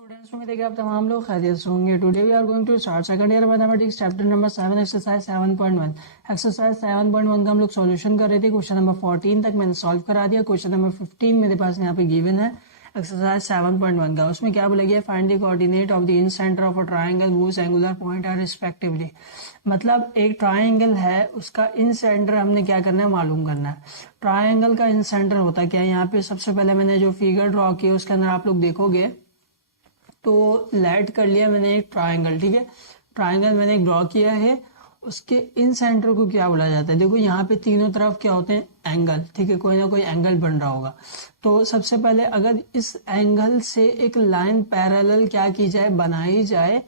Students, उम्मीद है कि आप तमाम लोग खैरियत से होंगे। Today we are going to start second year mathematics chapter number 7 exercise 7.1। Exercise 7.1 का हम लोग सॉल्यूशन कर रहे थे। क्वेश्चन नंबर 14 तक मैंने सॉल्व करा दिया। क्वेश्चन नंबर 15 मेरे पास यहाँ पे गिवन है एक्सरसाइज 7.1 का। उसमें क्या बोला गया, find the coordinate of the incentre of a triangle whose angular point are respectively. मतलब एक ट्राइंगल है, उसका इन सेंटर हमने क्या करना है, मालूम करना है। ट्राइंगल का इन सेंटर होता है क्या, यहाँ पे सबसे पहले मैंने जो फिगर ड्रॉ किया उसके अंदर आप लोग देखोगे तो लेट कर लिया मैंने एक ट्राइंगल। ठीक है, ट्राइंगल मैंने एक ड्रॉ किया है, उसके इन सेंटर को क्या बोला जाता है। देखो यहाँ पे तीनों तरफ क्या होते हैं, एंगल। ठीक है, कोई ना कोई एंगल बन रहा होगा। तो सबसे पहले अगर इस एंगल से एक लाइन पैरेलल क्या की जाए, बनाई जाए,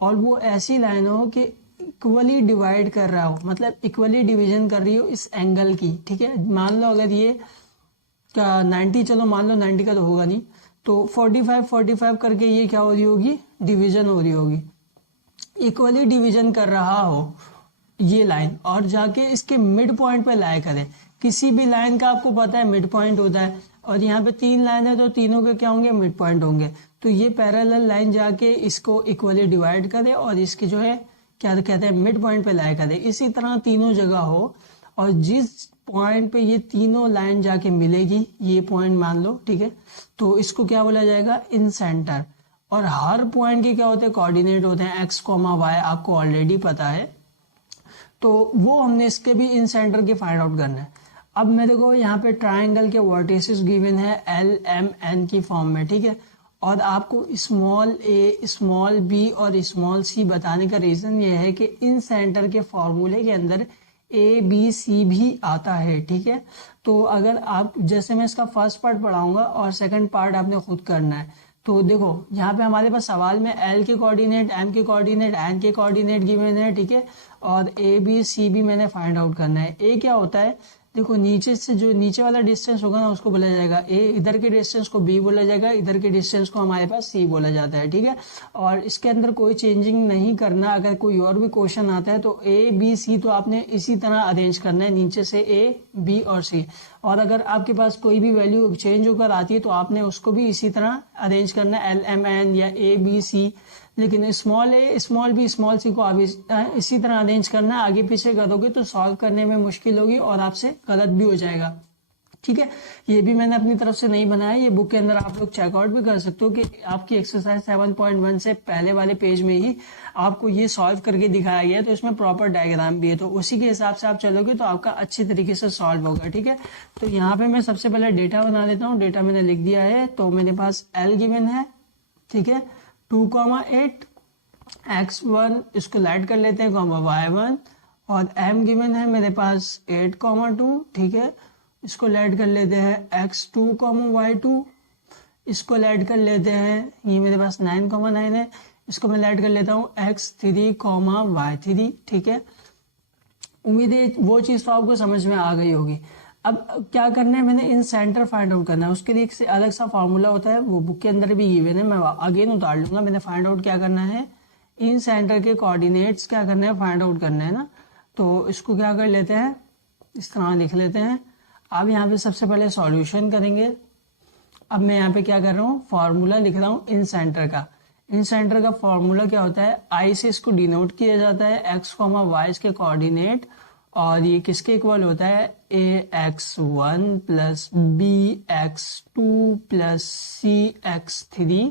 और वो ऐसी लाइन हो कि इक्वली डिवाइड कर रहा हो, मतलब इक्वली डिवीजन कर रही हो इस एंगल की। ठीक है, मान लो अगर ये 90, चलो मान लो 90 का तो होगा नहीं, तो 45 करके ये क्या हो रही होगी, डिवीजन हो रही होगी। इक्वली डिवीजन कर रहा हो ये लाइन, और जाके इसके मिड पॉइंट पे लाई करे। किसी भी लाइन का आपको पता है मिड पॉइंट होता है, और यहाँ पे 3 लाइन है तो तीनों के क्या होंगे, मिड पॉइंट होंगे। तो ये पैरेलल लाइन जाके इसको इक्वली डिवाइड करे और इसके जो है क्या कहते हैं, मिड पॉइंट पे लाई करे। इसी तरह तीनों जगह हो, और जिस पॉइंट पे ये तीनों लाइन जाके मिलेगी, ये पॉइंट मान लो, ठीक है, तो इसको क्या बोला जाएगा, इन सेंटर। और हर पॉइंट के क्या होते हैं, कोऑर्डिनेट होते हैं, एक्स कॉमा वाई, आपको ऑलरेडी पता है। तो वो हमने इसके भी इन सेंटर के फाइंड आउट करना है। अब मेरे को यहाँ पे ट्राइंगल के वर्टिसेस गिवन है एल एम एन की फॉर्म में। ठीक है, और आपको स्मॉल ए, स्मॉल बी और स्मॉल सी बताने का रीजन ये है कि इन सेंटर के फॉर्मूले के अंदर ए बी सी भी आता है। ठीक है, तो अगर आप, जैसे मैं इसका फर्स्ट पार्ट पढ़ाऊंगा और सेकंड पार्ट आपने खुद करना है। तो देखो यहाँ पे हमारे पास सवाल में एल के कोऑर्डिनेट, एम के कोऑर्डिनेट, एन के कोऑर्डिनेट गिवन है। ठीक है, और ए बी सी भी मैंने फाइंड आउट करना है। ए क्या होता है, देखो नीचे से जो नीचे वाला डिस्टेंस होगा ना, उसको बोला जाएगा ए, इधर के डिस्टेंस को बी बोला जाएगा, इधर के डिस्टेंस को हमारे पास सी बोला जाता है। ठीक है, और इसके अंदर कोई चेंजिंग नहीं करना। अगर कोई और भी क्वेश्चन आता है तो ए बी सी तो आपने इसी तरह अरेंज करना है, नीचे से ए बी और सी। और अगर आपके पास कोई भी वैल्यू चेंज होकर आती है तो आपने उसको भी इसी तरह अरेंज करना है, एल एम एन या ए बी सी। लेकिन small a, small b, small c को आप इसी तरह अरेंज करना है। आगे पीछे करोगे तो सॉल्व करने में मुश्किल होगी और आपसे गलत भी हो जाएगा। ठीक है, ये भी मैंने अपनी तरफ से नहीं बनाया, ये बुक के अंदर आप लोग चेकआउट भी कर सकते हो कि आपकी एक्सरसाइज 7.1 से पहले वाले पेज में ही आपको ये सॉल्व करके दिखाया गया है। तो इसमें प्रॉपर डायग्राम भी है, तो उसी के हिसाब से आप चलोगे तो आपका अच्छी तरीके से सॉल्व होगा। ठीक है, तो यहाँ पे मैं सबसे पहले डेटा बना लेता हूँ। डेटा मैंने लिख दिया है, तो मेरे पास एल गिवन है। ठीक है, 2,8 x1 इसको ऐड कर लेते हैं, y1, और m गिवन है मेरे पास 8,2। ठीक है, इसको ऐड कर लेते हैं x2, y2, इसको ऐड कर लेते हैं, ये मेरे पास 9,9 है, इसको मैं ऐड कर लेता हूँ x3, y3। ठीक है, उम्मीद है वो चीज तो आपको समझ में आ गई होगी। अब क्या करना है, मैंने इन सेंटर फाइंड आउट करना है। उसके लिए एक अलग सा फॉर्मूला होता है, वो बुक के अंदर भी गिवन है, मैं अगेन उतार लूंगा। मैंने फाइंड आउट क्या करना है, इन सेंटर के कोऑर्डिनेट्स क्या करना है, फाइंड आउट करना है ना। तो इसको क्या कर लेते हैं, इस तरह लिख लेते हैं। अब यहाँ पे सबसे पहले सॉल्यूशन करेंगे। अब मैं यहाँ पे क्या कर रहा हूँ, फॉर्मूला लिख रहा हूँ इन सेंटर का। इन सेंटर का फॉर्मूला क्या होता है, आई से इसको डिनोट किया जाता है, एक्स कॉमा वाई के कोऑर्डिनेट, और ये किसके इक्वल होता है, A X 1 plus B X 2 plus C X 3।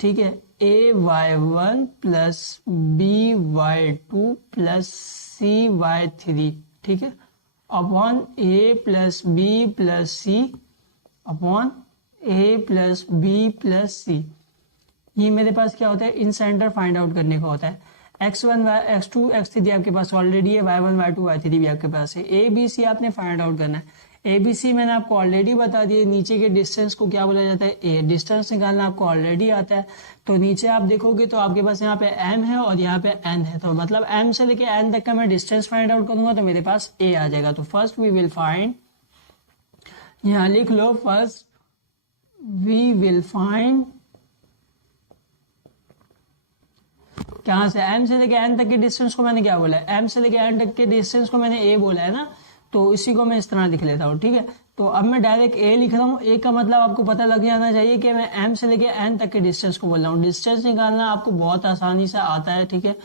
ठीक है, A Y 1 plus B Y 2 plus C Y 3। ठीक है, upon A plus B plus C upon A plus B plus C. ये मेरे पास क्या होता है, इन सेंटर फाइंड आउट करने का होता है। x1, x2, x3 आपके पास ऑलरेडी है, y1, y2, y3 भी आपके पास है। ए बी सी आपने फाइंड आउट करना है। ए बी सी मैंने आपको ऑलरेडी बता दिया, नीचे के डिस्टेंस को क्या बोला जाता है, ए। डिस्टेंस निकालना आपको ऑलरेडी आता है। तो नीचे आप देखोगे तो आपके पास यहाँ पे m है और यहाँ पे n है, तो मतलब m से लेके n तक का मैं डिस्टेंस फाइंड आउट करूंगा तो मेरे पास a आ जाएगा। तो फर्स्ट वी विल फाइंड, यहाँ लिख लो, फर्स्ट वी विल फाइंड, कहाँ से, m से लेके n तक के डिस्टेंस को मैंने क्या बोला है, m से लेके n तक के डिस्टेंस को मैंने a बोला है ना। तो इसी को मैं इस तरह लिख लेता हूँ, ठीक है। तो अब मैं डायरेक्ट ए लिख रहा हूँ। ए का मतलब आपको पता लग जाना चाहिए कि मैं एम से लेके एन तक के डिस्टेंस को बोल रहा हूँ। डिस्टेंस निकालना आपको बहुत आसानी से आता है, ठीक है।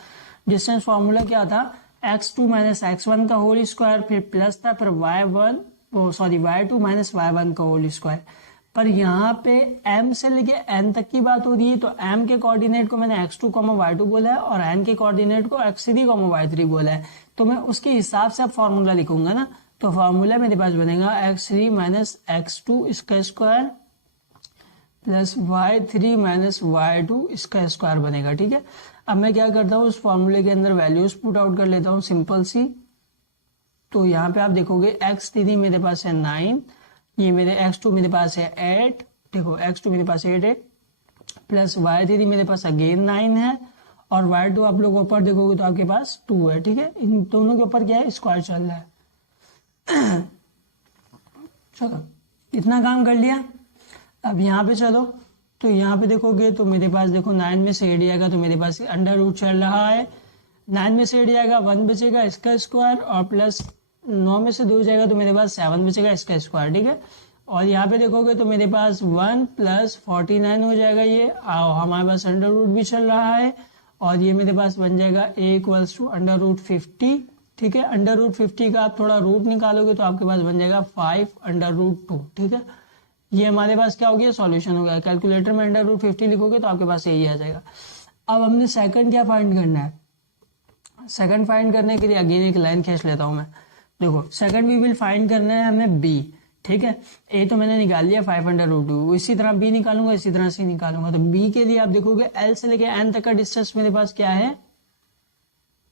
डिस्टेंस फॉर्मूला क्या था, x2 माइनस x1 का होल स्क्वायर, फिर प्लस था, फिर y2 माइनस y1 का होल स्क्वायर। पर यहाँ पे m से लेके n तक की बात हो रही है, तो m के कोऑर्डिनेट को मैंने x2, y2 बोला है और n के कोऑर्डिनेट को x3, y3 बोला है। तो मैं उसके हिसाब से अब फॉर्मूला लिखूंगा ना, तो फॉर्मूला मेरे पास बनेगा x3 माइनस x2 इसका square plus y3 minus y2 इसका स्क्वायर बनेगा, ठीक है। अब मैं क्या करता हूँ, उस फॉर्मूले के अंदर वैल्यूज पुट आउट कर लेता हूँ सिंपल सी। तो यहाँ पे आप देखोगे x3 मेरे पास है 9, ये मेरे x2 मेरे पास है 8, देखो x2 मेरे पास 8 है, प्लस y3 मेरे पास अगेन 9 है, और y2 आप लोग ऊपर देखोगे तो आपके पास 2 है, ठीक है। इन दोनों के ऊपर क्या है, स्क्वायर चल रहा है। चलो इतना काम कर लिया। अब यहाँ पे चलो, तो यहाँ पे देखोगे तो मेरे पास देखो 9 में से 8 जाएगा तो मेरे पास अंडर रूट चल रहा है। 9 में से 8 जाएगा 1 बचेगा इसका स्क्वायर, और प्लस 9 में से 2 जाएगा तो मेरे पास 7 बचेगा इसका स्क्वायर, ठीक है। और यहाँ पे देखोगे तो मेरे पास 1 प्लस 49 हो जाएगा ये, और हमारे पास अंडर रूट भी चल रहा है, और ये मेरे पास बन जाएगा a equals to under root 50, ठीक है। अंडर रूट 50 का आप थोड़ा रूट निकालोगे तो आपके पास बन जाएगा 5 अंडर रूट 2, ठीक है। ये हमारे पास क्या हो गया, सॉल्यूशन हो गया। कैलकुलेटर में अंडर रूट 50 लिखोगे तो आपके पास यही आ जाएगा। अब हमने सेकंड क्या फाइंड करना है, सेकंड फाइंड करने के लिए अगेन एक लाइन खींच लेता हूं मैं। देखो सेकंड वी विल फाइंड करना है हमें b, ठीक है। a तो मैंने निकाल लिया 5 अंडर रूट 2, इसी तरह b निकालूंगा, इसी तरह c निकालूंगा। तो b के लिए आप देखोगे l से लेके n तक का डिस्टेंस मेरे पास क्या है,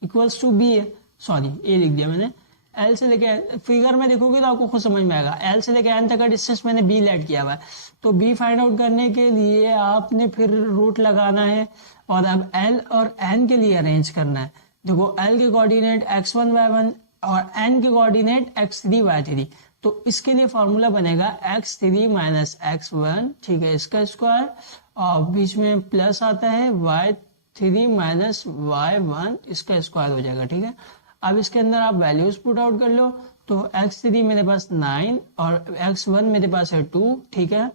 इक्वल्स टू b है, सॉरी a लिख दिया मैंने। L से लेके फिगर में देखोगे तो आपको खुद समझ में आएगा, L से लेके N तक का डिस्टेंस मैंने B लेट किया हुआ है। तो B फाइंड आउट करने के लिए आपने फिर रूट लगाना है, और अब L और N के लिए अरेंज करना है। देखो L के कोऑर्डिनेट x1 y1 और N के कोऑर्डिनेट x3 y3, तो इसके लिए फॉर्मूला बनेगा x3 माइनस x1, ठीक है, इसका स्क्वायर, और बीच में प्लस आता है y3 माइनस y1 इसका स्क्वायर हो जाएगा, ठीक है। अब इसके अंदर आप वैल्यूज पुट आउट कर लो, तो x3 मेरे पास 9 और x1 मेरे पास है 2, ठीक है,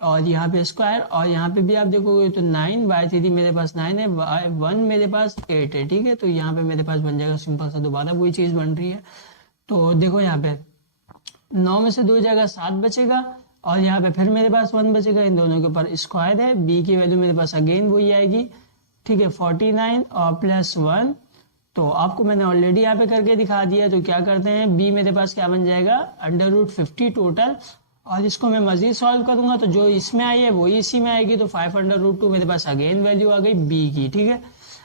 और यहाँ पे स्क्वायर, और यहाँ पे भी आप देखोगे तो 9, y3 मेरे पास 9 है, y1 मेरे पास 8 है, ठीक है। तो यहाँ पे मेरे पास बन जाएगा सिंपल सा, दोबारा वही चीज बन रही है। तो देखो यहाँ पे 9 में से 2 जाएगा 7 बचेगा, और यहाँ पे फिर मेरे पास 1 बचेगा, इन दोनों के ऊपर स्क्वायर है। b की वैल्यू मेरे पास अगेन वही आएगी, ठीक है, 49 और प्लस 1। तो आपको मैंने ऑलरेडी यहाँ पे करके दिखा दिया। तो क्या करते हैं, b मेरे पास क्या बन जाएगा, अंडर रूट 50 टोटल, और इसको मैं मजीद सॉल्व करूंगा तो जो इसमें आई है वही इसी में आएगी। तो 5 अंडर रूट 2 मेरे पास अगेन वैल्यू आ गई b की, ठीक है।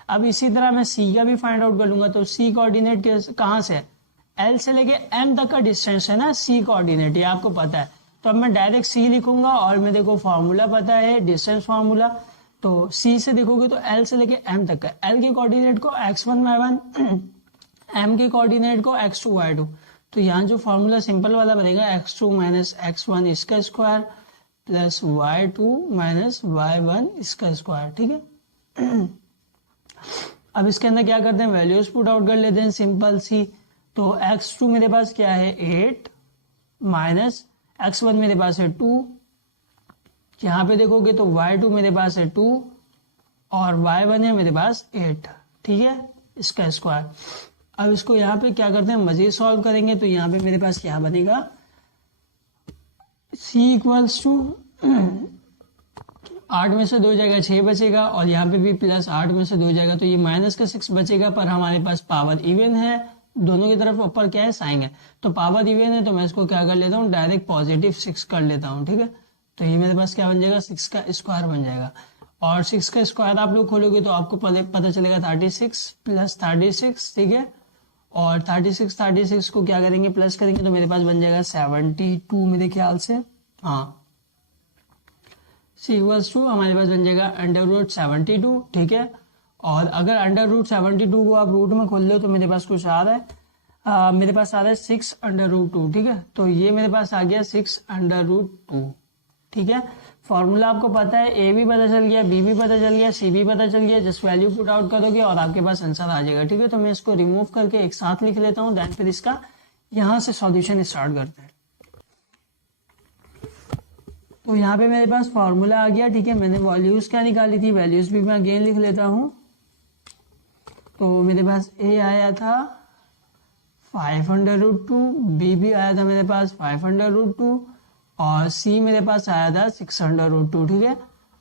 अब इसी तरह मैं c का भी फाइंड आउट कर लूंगा। तो c कोऑर्डिनेट कहाँ से है, l से लेके m तक का डिस्टेंस है ना c कोऑर्डिनेट, ये आपको पता है। तो अब मैं डायरेक्ट c लिखूंगा, और मेरे को फॉर्मूला पता है डिस्टेंस फार्मूला। तो c से देखोगे तो l से लेके m तक का, l के कोऑर्डिनेट को x1 y1, m के कोऑर्डिनेट को x2 y2। तो यहाँ जो फॉर्मूला सिंपल वाला बनेगा x2 माइनस x1 इसका square plus y2 minus y1 इसका स्क्वायर, ठीक है। अब इसके अंदर क्या करते हैं, वैल्यूज पुट आउट कर लेते हैं सिंपल सी। तो x2 मेरे पास क्या है 8 माइनस x1 मेरे पास है 2, यहाँ पे देखोगे तो y2 मेरे पास है 2 और y1 है मेरे पास 8, ठीक है, इसका स्क्वायर। अब इसको यहाँ पे क्या करते हैं, मजीद सॉल्व करेंगे। तो यहाँ पे मेरे पास क्या बनेगा, c इक्वल्स टू 8 में से 2 जाएगा 6 बचेगा, और यहाँ पे भी प्लस 8 में से 2 जाएगा तो ये माइनस का 6 बचेगा। पर हमारे पास पावर इवन है, दोनों की तरफ ऊपर क्या है, साइन है, तो पावर इवन है, तो मैं इसको क्या कर लेता हूँ, डायरेक्ट पॉजिटिव 6 कर लेता हूँ, ठीक है। तो ये मेरे पास क्या बन जाएगा, 6 का स्क्वायर बन जाएगा, और 6 का स्क्वायर आप लोग खोलोगे तो आपको पता चलेगा 36 प्लस 36, ठीक है। और 36 को क्या करेंगे, प्लस करेंगे तो मेरे पास बन जाएगा 72 मेरे ख्याल से, हाँ, c इक्वल्स टू हमारे पास बन जाएगा अंडर रूट 72, ठीक है। और अगर अंडर रूट 72 को आप रूट में खोल लो तो मेरे पास कुछ आ रहा है, मेरे पास आ रहा है 6 अंडर रूट 2, ठीक है। तो ये मेरे पास आ गया 6 अंडर रूट 2, ठीक है। फॉर्मूला आपको पता है, ए भी पता चल गया, बी भी पता चल गया, सी भी पता चल गया। जस्ट वैल्यू पुट आउट करोगे और आपके पास आंसर आ जाएगा, ठीक है। तो मैं इसको रिमूव करके एक साथ लिख लेता हूँ, देन फिर इसका यहाँ से सॉल्यूशन स्टार्ट करते हैं। तो यहाँ पे मेरे पास फॉर्मूला आ गया, ठीक है। मैंने वैल्यूज क्या निकाली थी, वैल्यूज भी मैं अगेन लिख लेता हूँ। तो मेरे पास ए आया था 500√2, बी भी आया था मेरे पास 500√2 और सी मेरे पास आया था 600√2, ठीक है।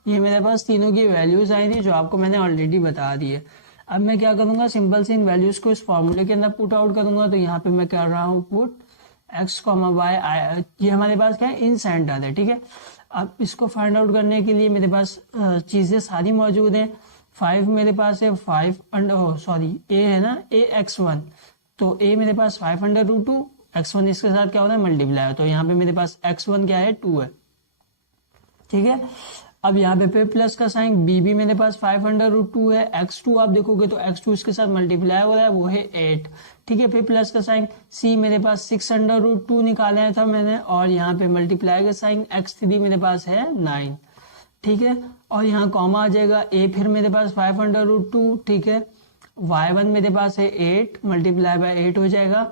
ये मेरे पास तीनों की वैल्यूज आई थी जो आपको मैंने ऑलरेडी बता दी है। अब मैं क्या करूंगा, सिंपल से इन वैल्यूज को इस फॉर्मूले के अंदर पुट आउट करूंगा। तो यहाँ पे मैं कर रहा हूँ पुट x, y, ये हमारे पास क्या है, इन सेंटर है, ठीक है। अब इसको फाइंड आउट करने के लिए मेरे पास चीजें सारी मौजूद हैं। 5 मेरे पास है, 5 सॉरी ए है ना, ए x1, तो ए मेरे पास 500√2, x1 इसके साथ क्या होता है मल्टीप्लाई, तो यहाँ पे मेरे पास x1 क्या है 2 है, ठीक है। अब यहाँ पे फिर प्लस का साइन, बी भी मेरे पास 500√2 है, x2 आप देखोगे तो x2 इसके साथ मल्टीप्लाई हो रहा है, वो है 8, ठीक है। फिर प्लस का साइन, सी मेरे पास 600√2 निकाला था मैंने, और यहाँ पे मल्टीप्लाई का साइन, x3 मेरे पास है 9, ठीक है। और यहाँ कॉमा आ जाएगा, ए फिर मेरे पास 500√2, ठीक है। y1 मेरे पास है 8 मल्टीप्लाई बाय 8 हो जाएगा,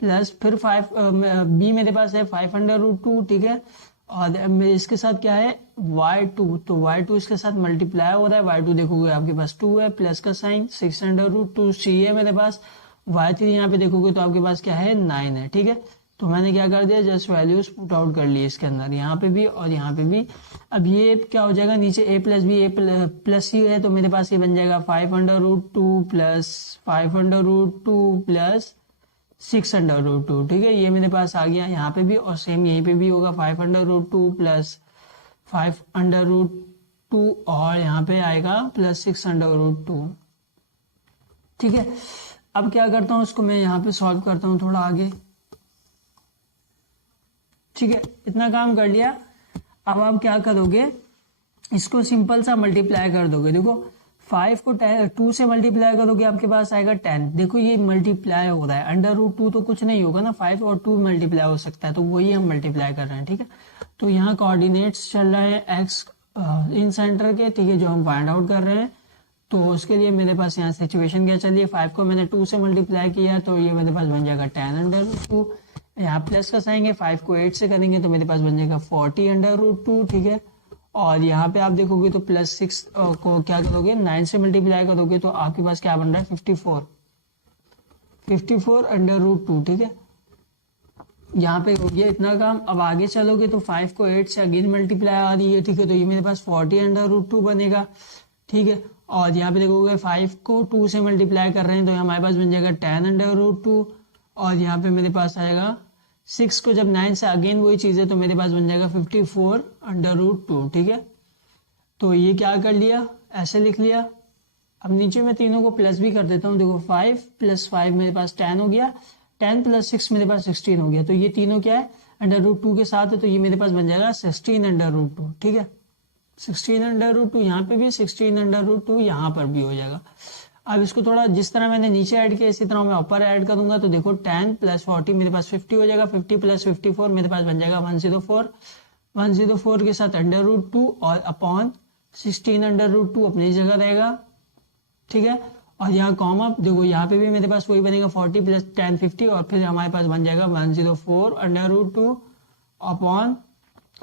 प्लस फिर 5 बी मेरे पास है 500√2, ठीक है। और इसके साथ क्या है y2, तो y2 इसके साथ मल्टीप्लाई हो रहा है, y2 देखोगे आपके पास 2 है, प्लस का साइन 600√2, सी है मेरे पास, y3 यहाँ पे देखोगे तो आपके पास क्या है 9 है, ठीक है। तो मैंने क्या कर दिया, जस्ट वैल्यूज पुट आउट कर ली इसके अंदर, यहाँ पे भी और यहाँ पे भी। अब ये क्या हो जाएगा, नीचे a plus B, A plus C है, तो मेरे पास ये बन जाएगा 500√2 प्लस 500√2 प्लस 600√2, ठीक है। ये मेरे पास आ गया यहाँ पे भी, और सेम यहीं पे भी होगा 500√2 प्लस 500√2 और यहाँ पे आएगा प्लस 600√2, ठीक है। अब क्या करता हूँ, इसको मैं यहाँ पे सॉल्व करता हूँ थोड़ा आगे, ठीक है। इतना काम कर लिया। अब आप क्या करोगे, इसको सिंपल सा मल्टीप्लाई कर दोगे। देखो 5 को 2 से मल्टीप्लाई करोगे आपके पास आएगा 10, देखो ये मल्टीप्लाई हो रहा है, √2 तो कुछ नहीं होगा ना, 5 और 2 मल्टीप्लाई हो सकता है, तो वही हम मल्टीप्लाई कर रहे हैं, ठीक है। तो यहाँ कोऑर्डिनेट्स चल रहे हैं x इन सेंटर के, ठीक है, जो हम फाइंड आउट कर रहे हैं। तो उसके लिए मेरे पास यहाँ सिचुएशन क्या चलिए, 5 को मैंने 2 से मल्टीप्लाई किया, तो ये मेरे पास बन जाएगा 10√2, यहाँ प्लस का साइन है, 5 को 8 से करेंगे तो मेरे पास बन जाएगा 40√2, ठीक है। और यहाँ पे आप देखोगे तो प्लस 6 को क्या करोगे, 9 से मल्टीप्लाई करोगे तो आपके पास क्या बन रहा है 54√2, ठीक है। यहाँ पे हो गया इतना काम। अब आगे चलोगे तो 5 को 8 से अगेन मल्टीप्लाई आ रही है, ठीक है, तो ये मेरे पास 40√2 बनेगा, ठीक है। और यहाँ पे देखोगे 5 को 2 से मल्टीप्लाई कर रहे हैं तो हमारे पास बन जाएगा 10√2, और यहाँ पे मेरे पास आएगा 6 को जब 9 से अगेन वही चीज है तो मेरे पास बन जाएगा 54√2, ठीक है। तो ये क्या कर लिया, ऐसे लिख लिया। अब नीचे मैं तीनों को प्लस भी कर देता हूँ, देखो 5 + 5 मेरे पास 10 हो गया, 10 + 6 मेरे पास 16 हो गया, तो ये तीनों क्या है √2 के साथ है, तो ये मेरे पास बन जाएगा 16√2, ठीक है। 16√2 यहाँ पे भी, 16√2 यहाँ पर भी हो जाएगा। अब इसको थोड़ा जिस तरह मैंने नीचे ऐड किया इसी तरह मैं ऊपर ऐड करूंगा, तो देखो 10 + 40 मेरे पास 50 हो जाएगा, 50 + 54 मेरे पास बन जाएगा 104, 104 के साथ √2 और अपॉन 16√2 अपनी जगह रहेगा, ठीक है। और यहाँ कॉमा देखो यहाँ पे भी मेरे पास वही बनेगा 40 + 10 50, और फिर हमारे पास बन जाएगा 104√2 अपॉन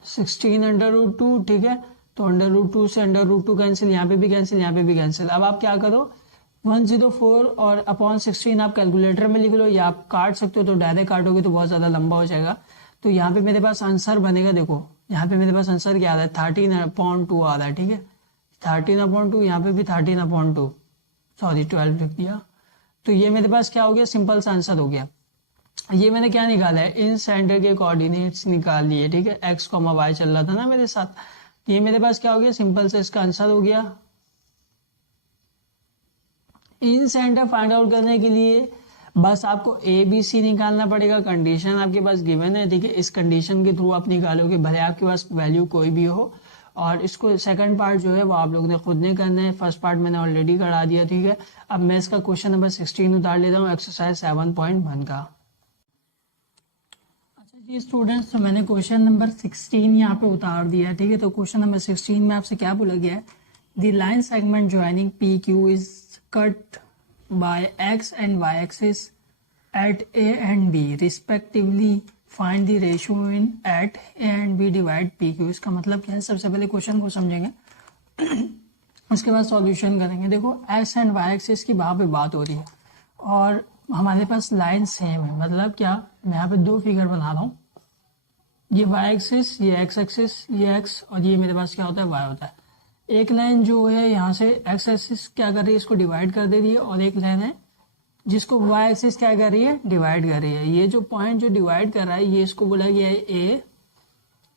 16√2, ठीक है। तो √2 से √2 कैंसिल, यहाँ पे भी कैंसिल, यहाँ पे भी कैंसिल। अब आप क्या करो, 104 और अपॉन 16 आप कैलकुलेटर में लिख लो, या आप काट सकते हो, तो डायरेक्ट काटोगे तो बहुत ज्यादा लंबा हो जाएगा। तो यहाँ पे मेरे पास आंसर बनेगा, देखो यहाँ पे मेरे पास आंसर क्या आ रहा है 13/2 आ रहा है, ठीक है। 13/2, यहाँ पे भी 13/2, सॉरी 12 लिख दिया। तो ये मेरे पास क्या हो गया, सिंपल सा आंसर हो गया। ये मैंने क्या निकाला है, इन सेंटर के कोऑर्डिनेट्स निकाल लिए, ठीक है। x, y चल रहा था ना मेरे साथ, ये मेरे पास क्या हो गया, सिंपल से इसका आंसर हो गया। इन सेंटर फाइंड आउट करने के लिए बस आपको ABC निकालना पड़ेगा, कंडीशन आपके पास गिवन है, ठीक है। इस कंडीशन के थ्रू आप निकालोगे, भले आपके पास वैल्यू कोई भी हो। और इसको सेकंड पार्ट जो है वो आप लोगों ने खुद ने करना है, फर्स्ट पार्ट मैंने ऑलरेडी करा दिया, ठीक है। अब मैं इसका क्वेश्चन नंबर 16 उतार लेता हूँ, एक्सरसाइज 7.1 का। अच्छा जी स्टूडेंट्स, तो मैंने क्वेश्चन नंबर 16 यहाँ पे उतार दिया, ठीक है। तो क्वेश्चन नंबर 16 में आपसे क्या बोला गया है, the line segment joining PQ is cut by x and y axis at A and B respectively find the ratio in at A and B divide P Q. इसका मतलब क्या है, सबसे पहले क्वेश्चन को समझेंगे उसके बाद सॉल्यूशन करेंगे। देखो एक्स एंड वाई एक्सिस की वहाँ पे बात हो रही है और हमारे पास लाइन सेम है, मतलब क्या, मैं यहाँ पे दो फिगर बना रहा हूँ, ये वाई एक्सिस, ये एक्स एक्सिस, ये एक्स, और ये मेरे पास क्या होता है, वाई होता है। एक लाइन जो है यहाँ से एक्स एक्सिस क्या कर रही है, इसको डिवाइड कर दे रही है, और एक लाइन है जिसको वाई एक्सिस क्या कर रही है, डिवाइड कर रही है। ये जो पॉइंट जो डिवाइड कर रहा है ये इसको बोला गया है ए,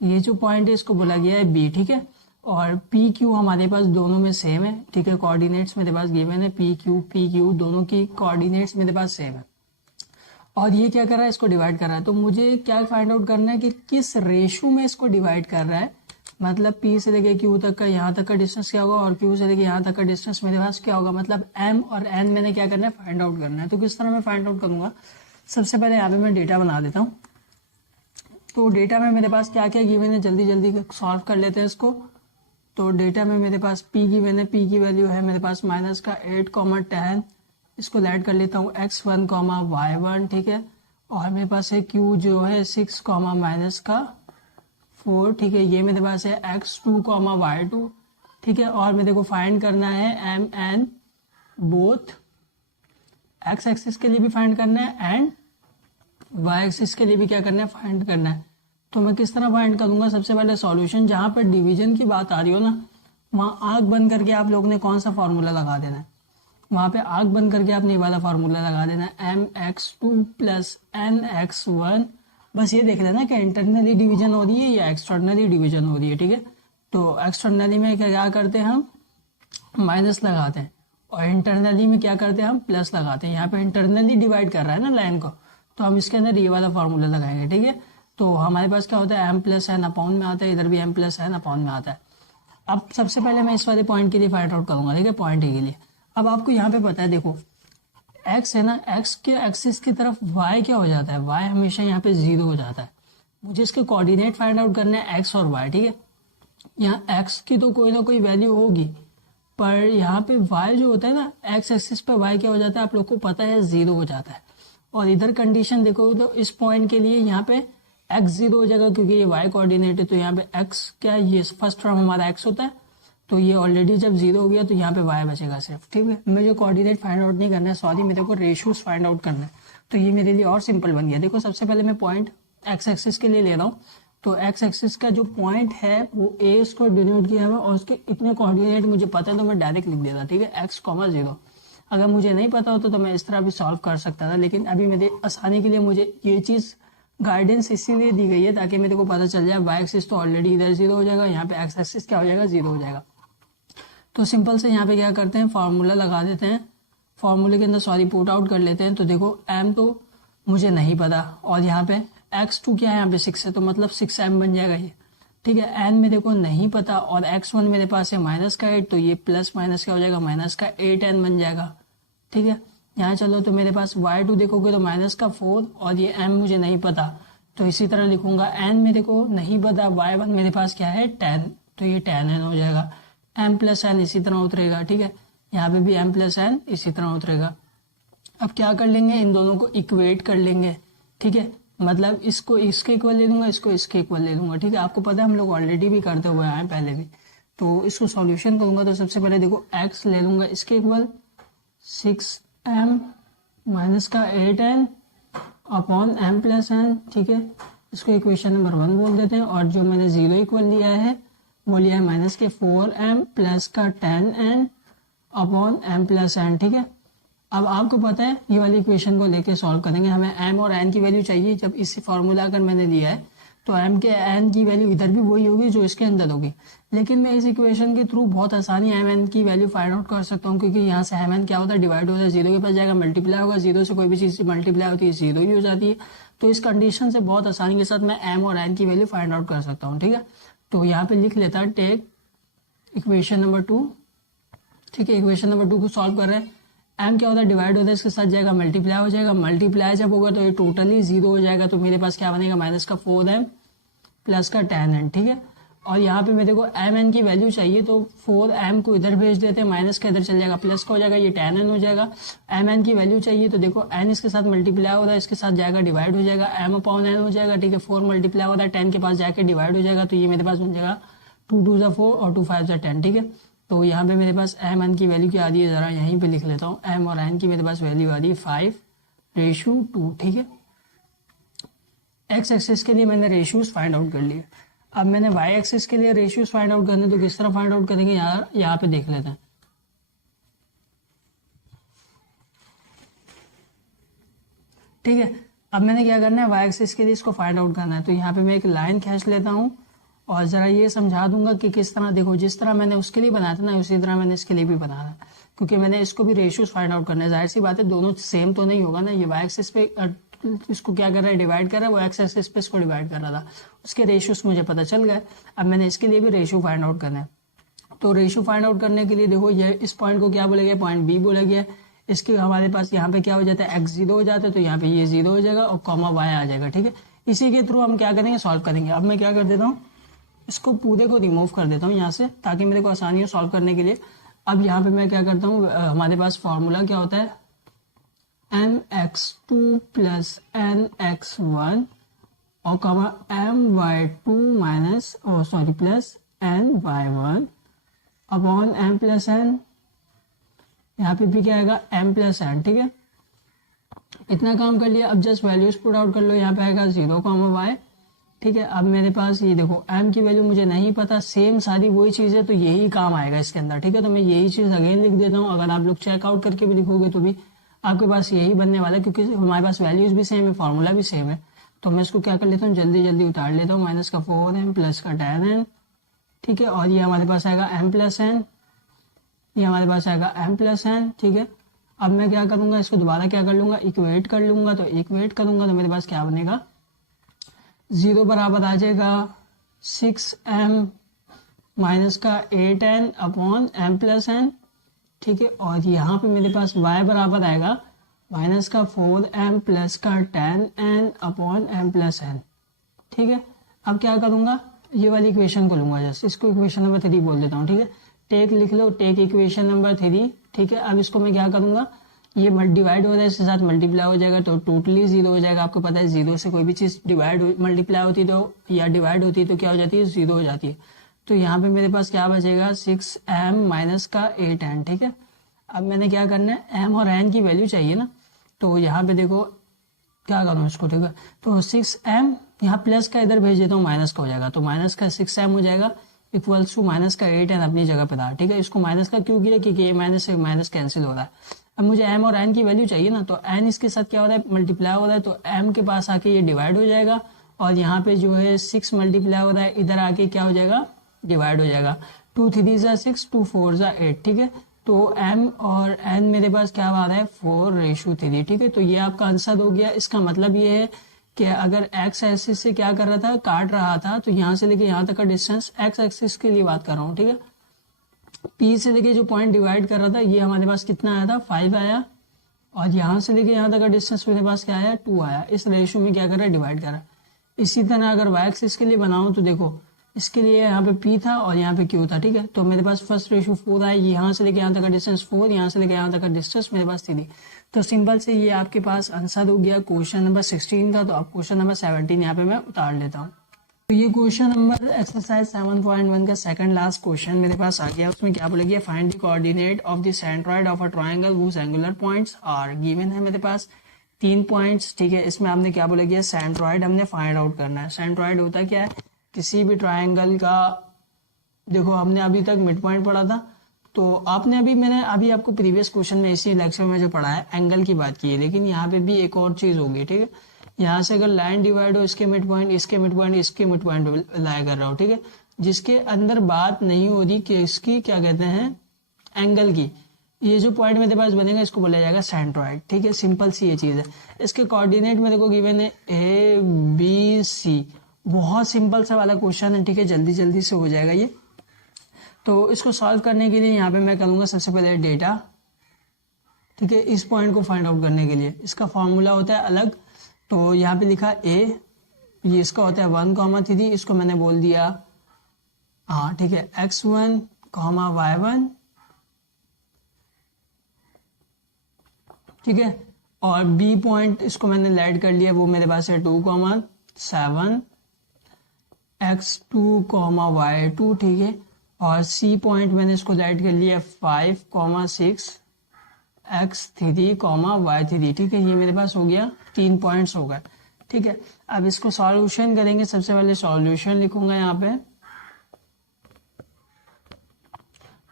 ये जो पॉइंट है इसको बोला गया है बी, ठीक है। और पी क्यू हमारे पास दोनों में सेम है, ठीक है, कोऑर्डिनेट्स मेरे पास गिवन है, पी क्यू दोनों की कोऑर्डिनेट्स मेरे पास सेम है। और ये क्या कर रहा है, इसको डिवाइड कर रहा है। तो मुझे क्या फाइंड आउट करना है कि किस रेशो में इसको डिवाइड कर रहा है, मतलब P से लेके Q तक का यहाँ तक का डिस्टेंस क्या होगा और Q से लेके यहाँ तक का डिस्टेंस मेरे पास क्या होगा, मतलब M और N मैंने क्या करना है, फाइंड आउट करना है। तो किस तरह मैं फाइंड आउट करूंगा, सबसे पहले यहाँ पे मैं डेटा बना देता हूँ। तो डेटा में मेरे पास क्या क्या गिवन है, जल्दी जल्दी सॉल्व कर लेते हैं इसको। तो डेटा में मेरे पास P गिवन है, P की वैल्यू है मेरे पास माइनस का 8,10, इसको ऐड कर लेता हूँ x1, y1, ठीक है। और मेरे पास है Q जो है 6, माइनस का 4, ठीक है। ये मेरे पास है x2, y2, ठीक है। और मेरे को फाइंड करना है m n both x axis के लिए भी फाइंड करना है एंड y एक्सिस के लिए भी क्या करना है, फाइंड करना है। तो मैं किस तरह फाइंड करूंगा, सबसे पहले सॉल्यूशन, जहां पर डिवीजन की बात आ रही हो ना, वहां आंख बंद करके आप लोगों ने कौन सा फॉर्मूला लगा देना है, वहां पे आंख बंद करके आपने ये वाला फार्मूला लगा देना है, mx2 प्लस nx1। बस ये देख लेना कि इंटरनली डिवीजन हो रही है या एक्सटर्नली डिवीजन हो रही है, ठीक है। तो एक्सटर्नली में क्या करते हैं, हम माइनस लगाते हैं, और इंटरनली में क्या करते हैं, हम प्लस लगाते हैं। यहाँ पे इंटरनली डिवाइड कर रहा है ना लाइन को, तो हम इसके अंदर ये वाला फार्मूला लगाएंगे, ठीक है। तो हमारे पास क्या होता है, m प्लस एन अपॉन में आता है, इधर भी m प्लस एन अपॉन में आता है। अब सबसे पहले मैं इस वाले पॉइंट के लिए फाइंड आउट करूंगा, ठीक है, पॉइंट ए के लिए। अब आपको यहाँ पे पता है, देखो x है ना, x के एक्सिस की तरफ y क्या हो जाता है, y हमेशा यहाँ पे 0 हो जाता है। मुझे इसके कोऑर्डिनेट फाइंड आउट करने हैं x और y, ठीक है। यहाँ x की तो कोई ना कोई वैल्यू होगी, पर यहाँ पे y जो होता है ना, x एक्सिस पे y क्या हो जाता है, आप लोग को पता है 0 हो जाता है। और इधर कंडीशन देखोगे तो इस पॉइंट के लिए यहाँ पे x 0 हो जाएगा, क्योंकि ये y कोऑर्डिनेट है। तो यहाँ पे x क्या, ये फर्स्ट टर्म हमारा x होता है, तो ये ऑलरेडी जब 0 हो गया तो यहाँ पे y बचेगा सिर्फ, ठीक है। मुझे कोऑर्डिनेट फाइंड आउट नहीं करना है, सॉरी, मेरे को रेशियोज फाइंड आउट करना है। तो ये मेरे लिए और सिंपल बन गया। देखो सबसे पहले मैं पॉइंट x एक्सिस के लिए ले रहा हूँ, तो x एक्सिस का जो पॉइंट है वो a इसको डिनोट किया हुआ, और उसके इतने कोऑर्डिनेट मुझे पता है तो मैं डायरेक्ट लिख देता, ठीक है, x, 0। अगर मुझे नहीं पता होता तो मैं इस तरह भी सॉल्व कर सकता था, लेकिन अभी मेरे आसानी के लिए मुझे ये चीज़ गाइडेंस इसीलिए दी गई है ताकि मेरे को पता चल जाए y एक्सिस तो ऑलरेडी इधर 0 हो जाएगा, यहाँ पे x एक्सिस क्या हो जाएगा, 0 हो जाएगा। तो सिंपल से यहाँ पे क्या करते हैं, फार्मूला लगा देते हैं, फार्मूले के अंदर सॉरी पुट आउट कर लेते हैं। तो देखो m तो मुझे नहीं पता, और यहाँ पे x2 क्या है, यहाँ पे 6 है, तो मतलब 6m बन जाएगा ये, ठीक है। n मेरे को नहीं पता, और x1 मेरे पास है माइनस का 8, तो ये प्लस माइनस क्या हो जाएगा, माइनस का 8n बन जाएगा, ठीक है। यहाँ चलो तो मेरे पास y2 देखोगे तो माइनस का 4, और ये m मुझे नहीं पता, तो इसी तरह लिखूंगा। n मेरे को नहीं पता, y1 मेरे पास क्या है 10, तो ये 10n हो जाएगा। m प्लस एन इसी तरह उतरेगा, ठीक है, यहाँ पे भी m प्लस एन इसी तरह उतरेगा। अब क्या कर लेंगे, इन दोनों को इक्वेट कर लेंगे, ठीक है, मतलब इसको इसके इक्वल ले लूंगा, इसको इसके इक्वल ले लूंगा, ठीक है। आपको पता है हम लोग ऑलरेडी भी करते हुए आए पहले भी। तो इसको सॉल्यूशन करूंगा, तो सबसे पहले देखो x ले लूंगा, इसके इक्वल 6m माइनस का 8n upon m plus N, ठीक है। इसको इक्वेशन नंबर 1 बोल देते हैं। और जो मैंने 0 इक्वल लिया है वो लिया है माइनस के 4m प्लस का 10n upon m plus N, ठीक है। अब आपको पता है ये वाली इक्वेशन को लेके सॉल्व करेंगे, हमें m और n की वैल्यू चाहिए। जब इसी फार्मूला अगर मैंने लिया है तो m के n की वैल्यू इधर भी वही होगी जो इसके अंदर होगी, लेकिन मैं इस इक्वेशन के थ्रू बहुत आसानी m n की वैल्यू फाइंड आउट कर सकता हूँ, क्योंकि यहाँ से m n क्या होता है, डिवाइड होता है, 0 के पास जाएगा, मल्टीप्लाई होगा, 0 से कोई भी चीज़ मल्टीप्लाई होती है 0 ही हो जाती है। तो इस कंडीशन से बहुत आसानी के साथ मैं m और n की वैल्यू फाइंड आउट कर सकता हूँ, ठीक है। तो यहाँ पे लिख लेता है टेक इक्वेशन नंबर 2, ठीक है। इक्वेशन नंबर 2 को सॉल्व कर रहे हैं, m क्या होता है, डिवाइड होता है, इसके साथ जाएगा, मल्टीप्लाई हो जाएगा, मल्टीप्लाई जब होगा तो ये टोटली 0 हो जाएगा, तो मेरे पास क्या बनेगा, माइनस का 4m प्लस का 10n, ठीक है। और यहाँ पे मेरे को एम एन की वैल्यू चाहिए, तो 4m को इधर भेज देते हैं, माइनस का इधर चल जाएगा, प्लस का हो जाएगा, ये tan n हो जाएगा। एम एन की वैल्यू चाहिए तो देखो n इसके साथ मल्टीप्लाई हो रहा है, इसके साथ जाएगा डिवाइड हो जाएगा, m अपॉन n हो जाएगा, ठीक है। 4 मल्टीप्लाई हो रहा है, 10 के पास जाके डिवाइड हो जाएगा, तो ये मेरे पास बन जाएगा 2 2 ज़ा 4 और 2 5 ज़ा 10, ठीक है। तो यहाँ पे मेरे पास एम एन की वैल्यू क्या आ रही है, ज़रा यहीं पे लिख लेता हूँ। m और n की मेरे पास वैल्यू आ रही है 5:2, ठीक है। एक्स एक्सिस के लिए मैंने रेशियोज फाइंड आउट कर लिए। अब मैंने वाई एक्सिस के लिए रेशियोज फाइंड आउट करने, तो किस तरह फाइंड आउट करेंगे, यहाँ पे देख लेते हैं। ठीक है, अब मैंने क्या करना है, वाई एक्सिस के लिए इसको फाइंड आउट करना है, तो यहाँ पे मैं एक लाइन खींच लेता हूँ और जरा ये समझा दूंगा कि किस तरह, देखो जिस तरह मैंने उसके लिए बनाया था ना, उसी तरह मैंने इसके लिए भी बनाना है, क्योंकि मैंने इसको भी रेशियोज फाइंड आउट करना है। जाहिर सी बात है दोनों सेम तो नहीं होगा ना, ये वाई एक्सिस पे इसको क्या कर रहा है, डिवाइड कर रहा है, वो एक्स एक्सिस पे इसको डिवाइड कर रहा था, उसके रेशियोज मुझे पता चल गए। अब मैंने इसके लिए भी रेशियो फाइंड आउट करना है, तो रेशियो फाइंड आउट करने के लिए देखो ये इस पॉइंट को क्या बोला गया, पॉइंट बी बोला गया। इसके हमारे पास यहाँ पे क्या हो जाता है, x 0 हो जाता है, तो यहाँ पे ये 0 हो जाएगा और कॉमा y आ जाएगा, ठीक है। इसी के थ्रू हम क्या करेंगे, सॉल्व करेंगे। अब मैं क्या कर देता हूँ, इसको पूरे को रिमूव कर देता हूँ यहाँ से, ताकि मेरे को आसानी हो सॉल्व करने के लिए। अब यहाँ पे मैं क्या करता हूँ, हमारे पास फॉर्मूला क्या होता है, mx2 प्लस nx1 और comma my2 minus plus ny1 upon m plus n, यहाँ पे भी क्या आएगा m प्लस n, ठीक है। इतना काम कर लिया। अब जस्ट वैल्यूज पुट आउट कर लो, यहाँ पे आएगा 0 y, ठीक है। अब मेरे पास ये देखो m की वैल्यू मुझे नहीं पता, सेम सारी वही चीज़ है, तो यही काम आएगा इसके अंदर, ठीक है। तो मैं यही चीज़ अगेन लिख देता हूँ, अगर आप लोग चेकआउट करके भी लिखोगे तो भी आपके पास यही बनने वाला है, क्योंकि हमारे पास वैल्यूज भी सेम है, फॉर्मूला भी सेम है। तो मैं इसको क्या कर लेता हूँ, जल्दी जल्दी उतार लेता हूँ, माइनस का 4m प्लस का tan n, ठीक है। और ये हमारे पास आएगा m प्लस n, ये हमारे पास आएगा m प्लस n, ठीक है। अब मैं क्या करूँगा, इसको दोबारा क्या कर लूँगा, इक्वेट कर लूँगा, तो इक्वेट करूँगा तो मेरे पास क्या बनेगा, 0 बराबर आ जाएगा 6m माइनस का 8n upon m plus n, ठीक है। और यहाँ पे मेरे पास y बराबर आएगा माइनस का 4m प्लस का tan n upon m plus n, ठीक है। अब क्या करूँगा, ये वाली इक्वेशन को लूँगा, जस्ट इसको इक्वेशन नंबर 3 बोल देता हूँ, ठीक है। टेक लिख लो, टेक इक्वेशन नंबर 3, ठीक है। अब इसको मैं क्या करूँगा, ये डिवाइड हो रहा है, इसके साथ मल्टीप्लाई हो जाएगा, तो टोटली 0 हो जाएगा। आपको पता है 0 से कोई भी चीज़ डिवाइड मल्टीप्लाई होती तो या डिवाइड होती तो क्या हो जाती है, 0 हो जाती है। तो यहाँ पे मेरे पास क्या बचेगा, 6m माइनस का 8n, ठीक है। अब मैंने क्या करना है, m और n की वैल्यू चाहिए ना, तो यहाँ पे देखो क्या करूँ इसको, ठीक है। तो 6m यहाँ प्लस का इधर भेज देता हूँ, माइनस का हो जाएगा, तो माइनस का 6m हो जाएगा इक्वल्स टू माइनस का 8n अपनी जगह पे था, ठीक है। इसको माइनस का क्यों किया, क्योंकि ये माइनस से माइनस कैंसिल हो रहा है। अब मुझे m और n की वैल्यू चाहिए ना, तो n इसके साथ क्या हो रहा है, मल्टीप्लाई हो रहा है, तो m के पास आके ये डिवाइड हो जाएगा, और यहाँ पे जो है 6 मल्टीप्लाई हो रहा है, इधर आके क्या हो जाएगा, डिवाइड हो जाएगा। 2 3 ज़ा 6, 2 4 ज़ा 8, ठीक है। तो m और n मेरे पास क्या आ रहा है, 4:3, ठीक है। तो ये आपका आंसर हो गया। इसका मतलब ये है कि अगर x एक्सिस से क्या कर रहा था, काट रहा था, तो यहाँ से लेके यहाँ तक का डिस्टेंस, x एक्सिस के लिए बात कर रहा हूँ, ठीक है। P से लेके जो पॉइंट डिवाइड कर रहा था, ये हमारे पास कितना आया था, 5 आया, और यहाँ से लेके यहाँ तक का डिस्टेंस मेरे पास क्या आया, 2 आया। इस रेशियो में क्या कर रहा है, डिवाइड कर रहा है। इसी तरह अगर y एक्सिस के लिए बनाऊँ तो देखो, इसके लिए यहाँ पे P था और यहाँ पे Q था, ठीक है। तो मेरे पास फर्स्ट रेशियो 4 आया, यहाँ से लेके यहाँ तक का डिस्टेंस 4, यहाँ से लेके यहाँ तक का डिस्टेंस मेरे पास 3। तो सिंपल से ये आपके पास आंसर हो गया क्वेश्चन नंबर 16 का। तो अब क्वेश्चन नंबर 17 यहाँ पे मैं उतार लेता हूँ। तो ये क्वेश्चन नंबर एक्सरसाइज 7.1 का सेकंड लास्ट क्वेश्चन मेरे पास आ गया। उसमें क्या बोलेगी, find the coordinate of the centroid of a triangle whose angular points are given है मेरे पास 3 पॉइंट्स, ठीक है। इसमें हमने क्या बोलेगी, सेंट्रॉइड हमने फाइंड आउट करना है। सेंट्रॉइड होता क्या है, किसी भी ट्रायंगल का, देखो हमने अभी तक मिड पॉइंट पढ़ा था, तो आपने मैंने अभी आपको प्रीवियस क्वेश्चन में इसी लेक्चर में जो पढ़ा है एंगल की बात की है, लेकिन यहाँ पे भी एक और चीज होगी, ठीक है। यहाँ से अगर लाइन डिवाइड हो, इसके मिड पॉइंट, इसके मिड पॉइंट, इसके मिड पॉइंट लाया कर रहा हो, ठीक है। जिसके अंदर बात नहीं हो रही कि इसकी क्या कहते हैं, एंगल की, ये जो पॉइंट मेरे पास बनेगा इसको बोला जाएगा सेंट्रॉइड, ठीक है। सिंपल सी ये चीज है। इसके कोऑर्डिनेट मेरे को गिवन है ABC, बहुत सिंपल सा वाला क्वेश्चन है, ठीक है। जल्दी जल्दी से हो जाएगा ये। तो इसको सॉल्व करने के लिए यहाँ पे मैं करूँगा सबसे पहले डेटा, ठीक है। इस पॉइंट को फाइंड आउट करने के लिए इसका फॉर्मूला होता है अलग, तो यहाँ पे लिखा A, ये इसका होता है 1,3, इसको मैंने बोल दिया हाँ ठीक है, x1 कॉमा y1, ठीक है, और बी पॉइंट इसको मैंने लेट कर लिया, वो मेरे पास है 2,7 x2 कॉमा y2, ठीक है, और सी पॉइंट मैंने इसको लेट कर लिया 5,6 x3 कॉमा y3, ठीक है। ये मेरे पास हो गया 3 पॉइंट्स हो गए, ठीक है। अब इसको सॉल्यूशन करेंगे। सबसे पहले सॉल्यूशन लिखूंगा यहाँ पे।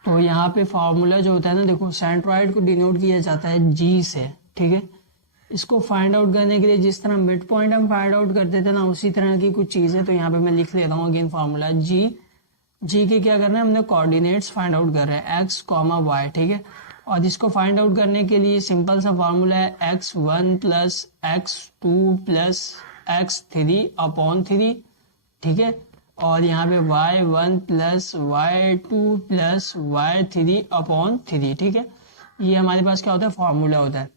तो यहाँ पे फॉर्मूला जो होता है ना, देखो सेंट्रॉइड को डिनोट किया जाता है जी से, ठीक है। इसको फाइंड आउट करने के लिए जिस तरह मिड पॉइंट हम फाइंड आउट करते थे ना, उसी तरह की कुछ चीज़ है। तो यहाँ पे मैं लिख लेता हूँ अगेन फॉर्मूला जी। जी के क्या करना है, हमने कोऑर्डिनेट्स फाइंड आउट कर रहे हैं एक्स कॉमा वाई, ठीक है। और इसको फाइंड आउट करने के लिए सिंपल सा फॉर्मूला है x1 plus x2 plus x3 upon 3, ठीक है। और यहाँ पे y1 plus y2 plus y3 upon 3, ठीक है। ये हमारे पास क्या होता है, फॉर्मूला होता है।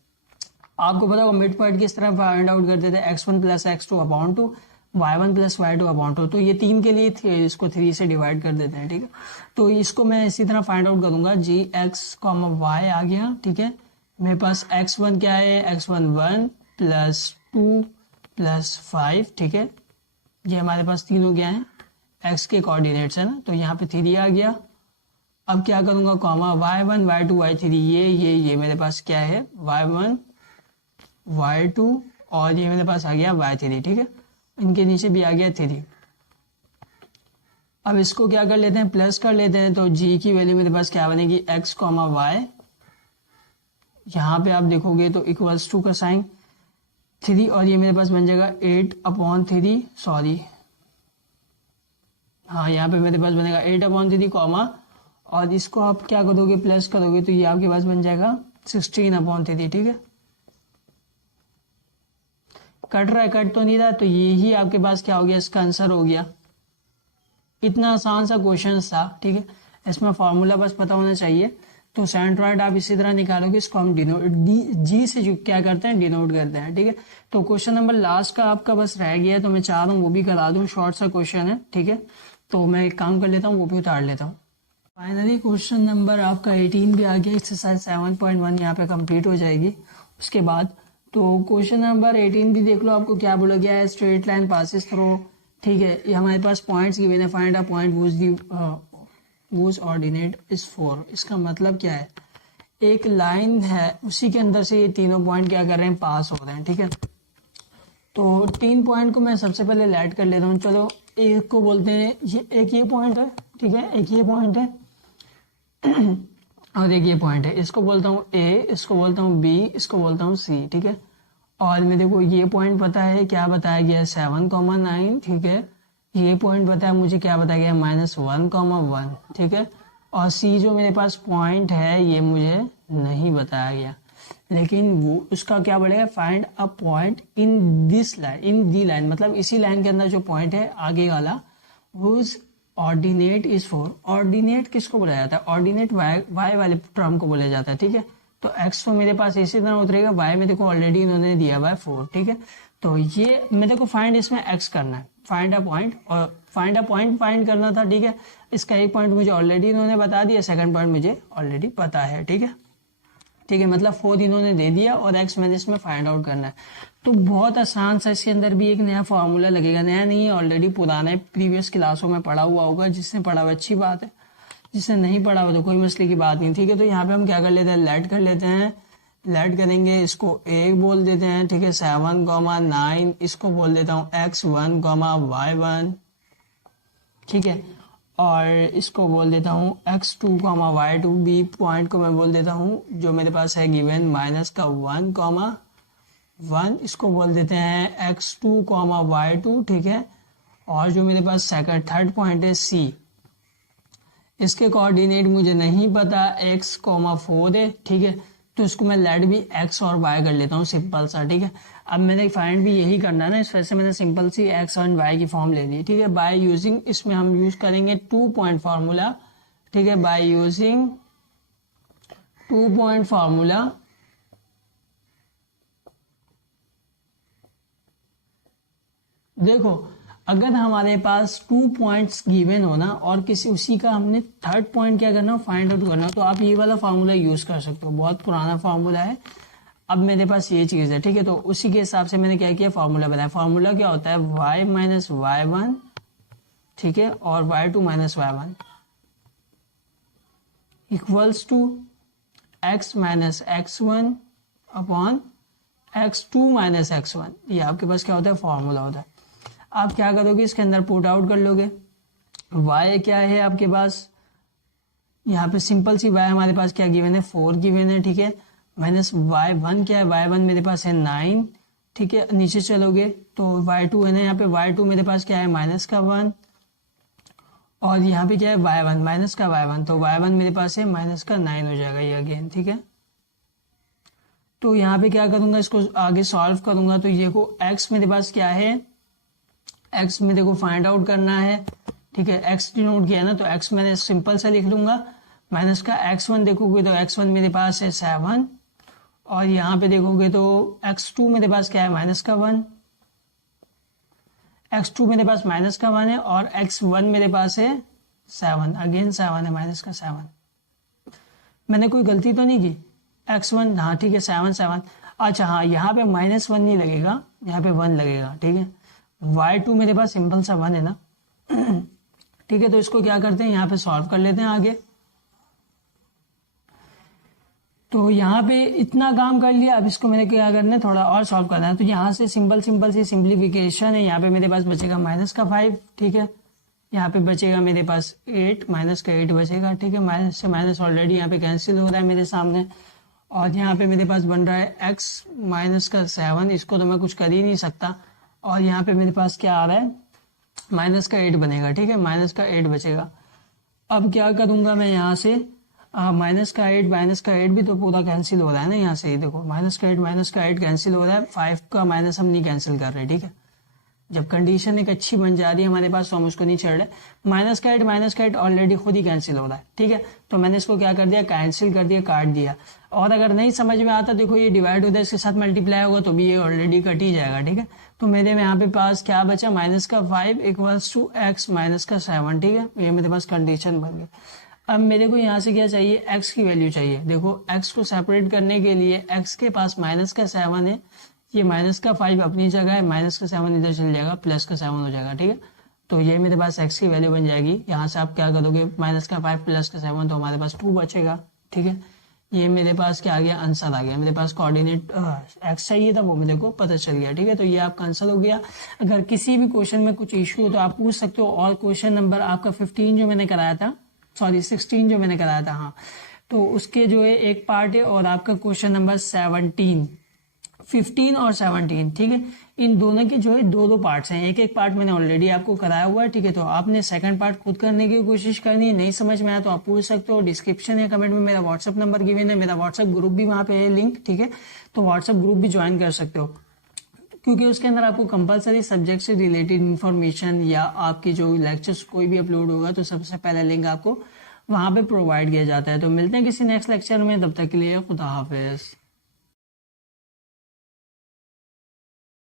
आपको पता होगा मिड पॉइंट किस तरह फाइंड आउट करते थे, x1 plus x2 upon 2, y1 plus y2 upon 2। तो ये 3 के लिए इसको 3 से डिवाइड कर देते हैं, ठीक है। तो इसको मैं इसी तरह फाइंड आउट करूंगा, जी एक्स कॉमा वाई आ गया, ठीक है। मेरे पास x1 क्या है, x1 1 प्लस 2 प्लस 5, ठीक है। ये हमारे पास तीन हो गया है, x के कोऑर्डिनेट्स है ना, तो यहाँ पे 3 आ गया। अब क्या करूंगा, कॉमा y1 y2 y3, ये मेरे पास क्या है, y1 y2, और ये मेरे पास आ गया y3, ठीक है। इनके नीचे भी आ गया 3। अब इसको क्या कर लेते हैं, प्लस कर लेते हैं। तो g की वैल्यू मेरे पास क्या बनेगी, x कॉमा वाई, यहाँ पे आप देखोगे तो इक्वल्स टू का साइन 3, और ये मेरे पास बन जाएगा 8 अपॉन 3, सॉरी हाँ, यहाँ पे मेरे पास बनेगा 8 अपॉन 3 कॉमा, और इसको आप क्या करोगे, प्लस करोगे, तो ये आपके पास बन जाएगा 16 अपॉन 3, ठीक है। कट रहा है, कट तो नहीं रहा, तो ये ही आपके पास क्या हो गया, इसका आंसर हो गया। इतना आसान सा क्वेश्चन था, ठीक है। इसमें फॉर्मूला बस पता होना चाहिए। तो सेंट्रॉइड आप इसी तरह निकालोगे, इसको हम डिनोट जी से क्या करते हैं, डिनोट करते हैं, ठीक है। तो क्वेश्चन नंबर लास्ट का आपका बस रह गया है, तो मैं चाह रहा हूँ वो भी करा दूँ, शॉर्ट सा क्वेश्चन है, ठीक है। तो मैं एक काम कर लेता हूँ, वो भी उतार लेता हूँ। फाइनली क्वेश्चन नंबर आपका 18 भी आ गया, एक्सरसाइज 7.1 यहाँ पे कंप्लीट हो जाएगी उसके बाद। तो क्वेश्चन नंबर 18 भी देख लो, आपको क्या बोला गया है, स्ट्रेट लाइन पासिस थ्रू, ठीक है। ये हमारे पास पॉइंट्स गिवन है, find a point whose ordinate is 4। इसका मतलब क्या है, एक लाइन है, उसी के अंदर से ये तीनों पॉइंट क्या कर रहे हैं, पास हो रहे हैं, ठीक है। तो 3 पॉइंट को मैं सबसे पहले लेट कर लेता हूँ। चलो एक को बोलते हैं, ये पॉइंट है, ठीक है, एक ये पॉइंट है और एक ये पॉइंट है। इसको बोलता हूँ ए, इसको बोलता हूँ बी, इसको बोलता हूँ सी, ठीक है। और मेरे को ये पॉइंट पता है, क्या बताया गया है, 7,9, ठीक है। ये पॉइंट पता है मुझे, क्या बताया गया है, -1,1, ठीक है। और सी जो मेरे पास पॉइंट है, ये मुझे नहीं बताया गया, लेकिन वो उसका क्या बढ़ेगा, find a point in this line, in the line, मतलब इसी लाइन के अंदर जो पॉइंट है आगे वाला, whose ऑर्डिनेट इज 4। ऑर्डिनेट किसको बोला जाता है, ऑर्डिनेट वाई वाले टर्म को बोला जाता है, ठीक है। तो x तो मेरे पास इसी तरह उतरेगा, y मेरे को ऑलरेडी इन्होंने दिया हुआ है 4, ठीक है। तो ये मेरे को फाइंड इसमें x करना है, फाइंड अ पॉइंट, और फाइंड अ पॉइंट फाइंड करना था, ठीक है। इसका एक पॉइंट मुझे ऑलरेडी इन्होंने बता दिया, सेकंड पॉइंट मुझे ऑलरेडी पता है, ठीक है, ठीक है। मतलब 4 इन्होंने दे दिया और x मैंने इसमें फाइंड आउट करना है। तो बहुत आसान सा, इसके अंदर भी एक नया फॉर्मूला लगेगा, नया नहीं है, ऑलरेडी पुराने प्रीवियस क्लासों में पढ़ा हुआ होगा। जिसने पढ़ा हुआ अच्छी बात है, जिसने नहीं पढ़ा हुआ तो कोई मसले की बात नहीं, ठीक है। तो यहाँ पे हम क्या कर लेते हैं, लेट कर लेते हैं, लेट करेंगे, इसको ए बोल देते हैं, ठीक है। 7,9 इसको बोल देता हूँ x1, y1, ठीक है। और इसको बोल देता हूँ x2, y2, बी पॉइंट को मैं बोल देता हूँ जो मेरे पास है गिवन -1, इसको बोल देते हैं x2, y2, ठीक है। और जो मेरे पास थर्ड पॉइंट है c, इसके कोऑर्डिनेट मुझे नहीं पता, x, 4 है, ठीक है। तो इसको मैं लेट भी x और y कर लेता हूँ, सिंपल सा, ठीक है। अब मैंने फाइंड भी यही करना है ना, इस वजह से मैंने सिंपल सी x और y की फॉर्म ले ली, ठीक है। बाय यूजिंग, इसमें हम यूज करेंगे 2 पॉइंट फार्मूला, ठीक है। बाय यूजिंग 2 पॉइंट फार्मूला, देखो अगर हमारे पास 2 पॉइंट्स गिवन हो ना और किसी उसी का हमने थर्ड पॉइंट क्या करना, फाइंड आउट करना, तो आप ये वाला फार्मूला यूज कर सकते हो, बहुत पुराना फार्मूला है। अब मेरे पास ये चीज है, ठीक है, तो उसी के हिसाब से मैंने क्या किया, फार्मूला बनाया। फार्मूला क्या होता है, y माइनस वाई वन, ठीक है, और y2 minus y one equals to x minus x one upon x2 minus x one. ये आपके पास क्या होता है, फॉर्मूला होता है। आप क्या करोगे, इसके अंदर पुट आउट कर लोगे। y क्या है आपके पास, यहाँ पे सिंपल सी y हमारे पास क्या गिवन है, 4 गिवन है, ठीक है, माइनस y1 क्या है, y1 मेरे पास है 9, ठीक है। नीचे चलोगे तो y2 है ना, यहाँ पे y2 मेरे पास क्या है, माइनस का 1, और यहाँ पे क्या है y1 माइनस का y1, तो y1 मेरे पास है माइनस का 9 हो जाएगा ये अगेन, ठीक है। तो यहाँ पे क्या करूंगा, इसको आगे सॉल्व करूंगा, तो ये को x मेरे पास क्या है, x मेरे को फाइंड आउट करना है, ठीक है। x डिनोट किया ना, तो x मैंने सिंपल सा लिख लूंगा, माइनस का x1 देखोगे तो x1 मेरे पास है 7, और यहाँ पे देखोगे तो x2 मेरे पास क्या है, माइनस का 1, x2 मेरे पास माइनस का 1 है, और x1 मेरे पास है 7, अगेन 7 है, माइनस का 7। मैंने कोई गलती तो नहीं की, x1 हाँ ठीक है 7 7, अच्छा हाँ यहाँ पे -1 नहीं लगेगा, यहाँ पे 1 लगेगा, ठीक है। y2 मेरे पास सिंपल सा 1 है ना, ठीक है। तो इसको क्या करते हैं, यहाँ पे सॉल्व कर लेते हैं आगे। तो यहाँ पे इतना काम कर लिया, अब इसको मैंने क्या करना है, थोड़ा और सॉल्व करना है। तो यहाँ से सिंपल सी सिंप्लीफिकेशन है, यहाँ पे मेरे पास बचेगा माइनस का 5, ठीक है। यहाँ पे बचेगा मेरे पास 8, माइनस का 8 बचेगा, ठीक है। माइनस से माइनस ऑलरेडी यहाँ पे कैंसिल हो रहा है मेरे सामने, और यहाँ पे मेरे पास बन रहा है x माइनस का 7, इसको तो मैं कुछ कर ही नहीं सकता, और यहाँ पे मेरे पास क्या आ रहा है, माइनस का 8 बनेगा, ठीक है, माइनस का 8 बचेगा। अब क्या करूंगा मैं यहाँ से, माइनस का 8 भी तो पूरा कैंसिल हो रहा है ना, यहाँ से देखो माइनस का 8 कैंसिल हो रहा है, 5 का माइनस हम नहीं कैंसिल कर रहे, ठीक है। जब कंडीशन एक अच्छी बन जा रही है हमारे पास तो हम उसको नहीं छेड़ रहे। माइनस का 8 ऑलरेडी खुद ही कैंसिल हो रहा है, ठीक है। तो मैंने इसको क्या कर दिया, कैंसिल कर दिया, काट दिया। और अगर नहीं समझ में आता, देखो ये डिवाइड होता है, इसके साथ मल्टीप्लाई होगा तो भी ये ऑलरेडी कट ही जाएगा, ठीक है। तो मेरे में यहाँ पे पास क्या बचा, माइनस का 5 इक्वल्स टू x माइनस का 7, ठीक है। ये मेरे पास कंडीशन बन गई। अब मेरे को यहाँ से क्या चाहिए, x की वैल्यू चाहिए। देखो x को सेपरेट करने के लिए x के पास माइनस का 7 है, ये माइनस का 5 अपनी जगह है, माइनस का 7 इधर चल जाएगा, प्लस का 7 हो जाएगा, ठीक है। तो ये मेरे पास x की वैल्यू बन जाएगी। यहाँ से आप क्या करोगे, माइनस का 5 प्लस का 7, तो हमारे पास 2 बचेगा, ठीक है। ये मेरे पास क्या आ गया, आंसर आ गया। मेरे पास कोऑर्डिनेट x चाहिए था, वो मेरे को पता चल गया, ठीक है। तो ये आपका आंसर हो गया। अगर किसी भी क्वेश्चन में कुछ इशू हो तो आप पूछ सकते हो। और क्वेश्चन नंबर आपका 15 जो मैंने कराया था, सॉरी 16 जो मैंने कराया था, हाँ, तो उसके जो है एक पार्ट है, और आपका क्वेश्चन नंबर 15 और 17, ठीक है, इन दोनों के जो है दो पार्ट्स हैं। एक पार्ट मैंने ऑलरेडी आपको कराया हुआ है, ठीक है। तो आपने सेकंड पार्ट खुद करने की कोशिश करनी है। नहीं समझ में आया तो आप पूछ सकते हो। डिस्क्रिप्शन या कमेंट में मेरा व्हाट्सअप नंबर गिवन है, मेरा व्हाट्सअप ग्रुप भी वहाँ पे है लिंक, ठीक है। तो व्हाट्सअप ग्रुप भी ज्वाइन कर सकते हो, क्योंकि उसके अंदर आपको कंपलसरी सब्जेक्ट से रिलेटेड इन्फॉर्मेशन या आपकी जो लेक्चर्स कोई भी अपलोड होगा तो सबसे पहले लिंक आपको वहाँ पे प्रोवाइड किया जाता है। तो मिलते हैं किसी नेक्स्ट लेक्चर में, तब तक के लिए खुदा हाफिज।